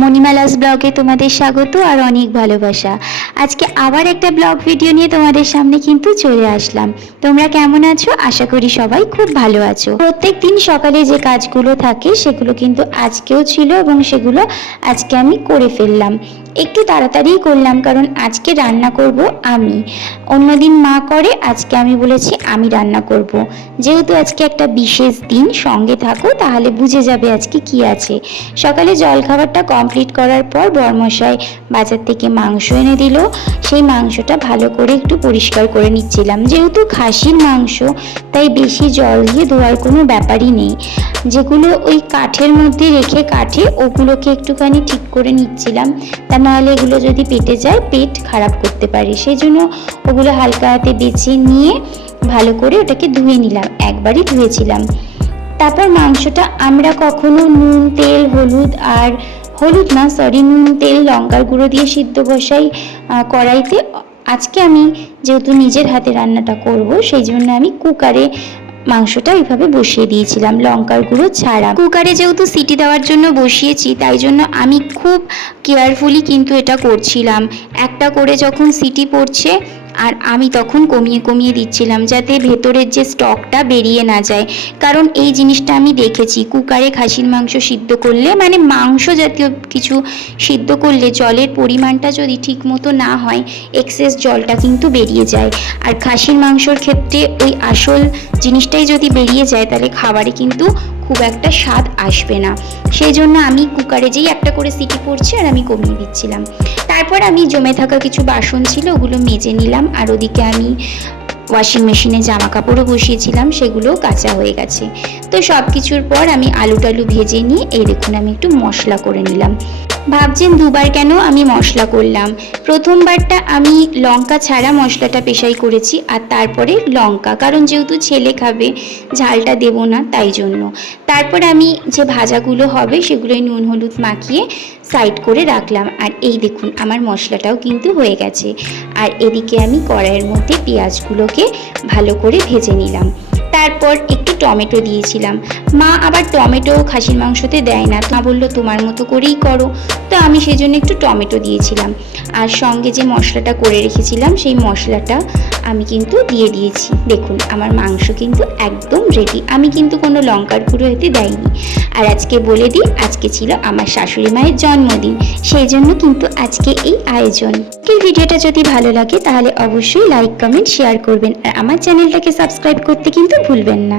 মণিমালাস ব্লগে তোমাদের স্বাগত আর অনেক ভালোবাসা। আজকে আবার একটা ব্লগ ভিডিও নিয়ে তোমাদের সামনে কিন্তু চলে আসলাম। তোমরা কেমন আছো? আশা করি সবাই খুব ভালো আছো। প্রত্যেক দিন সকালে যে কাজগুলো থাকে, সেগুলো কিন্তু আজকেও ছিল এবং সেগুলো আজকে আমি করে ফেললাম। একটু তাড়াতাড়িই করলাম, কারণ আজকে রান্না করব আমি। অন্যদিন মা করে, আজকে আমি বলেছি আমি রান্না করব। যেহেতু আজকে একটা বিশেষ দিন, সঙ্গে থাকো, তাহলে বুঝে যাবে আজকে কি আছে। সকালে জলখাবারটা কমপ্লিট করার পর বরমশাই বাজার থেকে মাংস এনে দিল। সেই মাংসটা ভালো করে একটু পরিষ্কার করে নিচ্ছিলাম। যেহেতু খাসির মাংস, তাই বেশি জল দিয়ে ধোয়ার কোনো ব্যাপারই নেই। যেগুলো ওই কাঠের মধ্যে রেখে কাঠে, ওগুলোকে একটুখানি ঠিক করে নিচ্ছিলাম। তা নাহলে এগুলো যদি পেটে যায়, পেট খারাপ করতে পারে। সেই জন্য ওগুলো হালকা হাতে বেছে নিয়ে ভালো করে ওটাকে ধুয়ে নিলাম, একবারই ধুয়েছিলাম। তারপর মাংসটা আমরা কখনো নুন, তেল, হলুদ আর হলুদ না সরি নুন, তেল, লঙ্কার গুঁড়ো দিয়ে সিদ্ধ বসাই কড়াইতে। আজকে আমি যেহেতু নিজের হাতে রান্নাটা করব, সেই জন্য আমি কুকারে মাংসটা এইভাবে বসিয়ে দিয়েছিলাম, লঙ্কার গুঁড়ো ছাড়া। কুকারে যেহেতু সিটি দেওয়ার জন্য বসিয়েছি, তাই জন্য আমি খুব কেয়ারফুলি কিন্তু এটা করছিলাম। একটা করে যখন সিটি পড়ছে আর আমি তখন কমিয়ে কমিয়ে দিচ্ছিলাম যাতে ভেতরের যে স্টকটা বেরিয়ে না যায়। কারণ এই জিনিসটা আমি দেখেছি, কুকারে খাসির মাংস সিদ্ধ করলে মানে মাংস জাতীয় কিছু সিদ্ধ করলে জলের পরিমাণটা যদি ঠিক মতো না হয় এক্সেস জলটা কিন্তু বেরিয়ে যায়। আর খাসির মাংসর ক্ষেত্রে ওই আসল জিনিসটাই যদি বেরিয়ে যায়, তাহলে খাবারে কিন্তু খুব একটা স্বাদ আসবে না। সেই জন্য আমি কুকারে যেই একটা করে সিটি পড়ছে আর আমি কমিয়ে দিচ্ছিলাম। তারপর আমি জমে থাকা কিছু বাসন ছিল, ওগুলো মেজে নিলাম আর ওদিকে আমি ওয়াশিং মেশিনে জামা কাপড়ও বসিয়েছিলাম, সেগুলোও কাঁচা হয়ে গেছে। তো সব কিছুর পর আমি আলু টালু ভেজে নিয়ে এই দেখুন আমি একটু মশলা করে নিলাম। ভাবছেন দুবার কেন আমি মশলা করলাম। প্রথমবারটা আমি লঙ্কা ছাড়া মশলাটা পেশাই করেছি আর তারপরে লঙ্কা, কারণ যেহেতু ছেলে খাবে, ঝালটা দেব না তাই জন্য। তারপর আমি যে ভাজাগুলো হবে সেগুলোই নুন, হলুদ মাখিয়ে সাইড করে রাখলাম। আর এই দেখুন, আমার মশলাটাও কিন্তু হয়ে গেছে। আর এদিকে আমি কড়াইয়ের মধ্যে পেঁয়াজগুলোকে ভালো করে ভেজে নিলাম। তারপর একটু টমেটো দিয়েছিলাম। মা আবার টমেটো খাসির মাংসতে দেয় না। মা বলল, তোমার মতো করেই করো। তো আমি সেই জন্য একটু টমেটো দিয়েছিলাম। আর সঙ্গে যে মশলাটা করে রেখেছিলাম, সেই মশলাটা আমি কিন্তু দিয়ে দিয়েছি। দেখুন, আমার মাংস কিন্তু একদম রেডি আমি কিন্তু কোনো লঙ্কার গুঁড়ো এতে দেয়নি আর আজকে বলে দিই, আজকে ছিল আমার শাশুড়ি মায়ের জন্মদিন। সেই জন্য কিন্তু আজকে এই আয়োজন। এই ভিডিওটা যদি ভালো লাগে, তাহলে অবশ্যই লাইক কমেন্ট শেয়ার করবেন। আর আমার চ্যানেলটাকে সাবস্ক্রাইব করতে কিন্তু ভুলবেন না।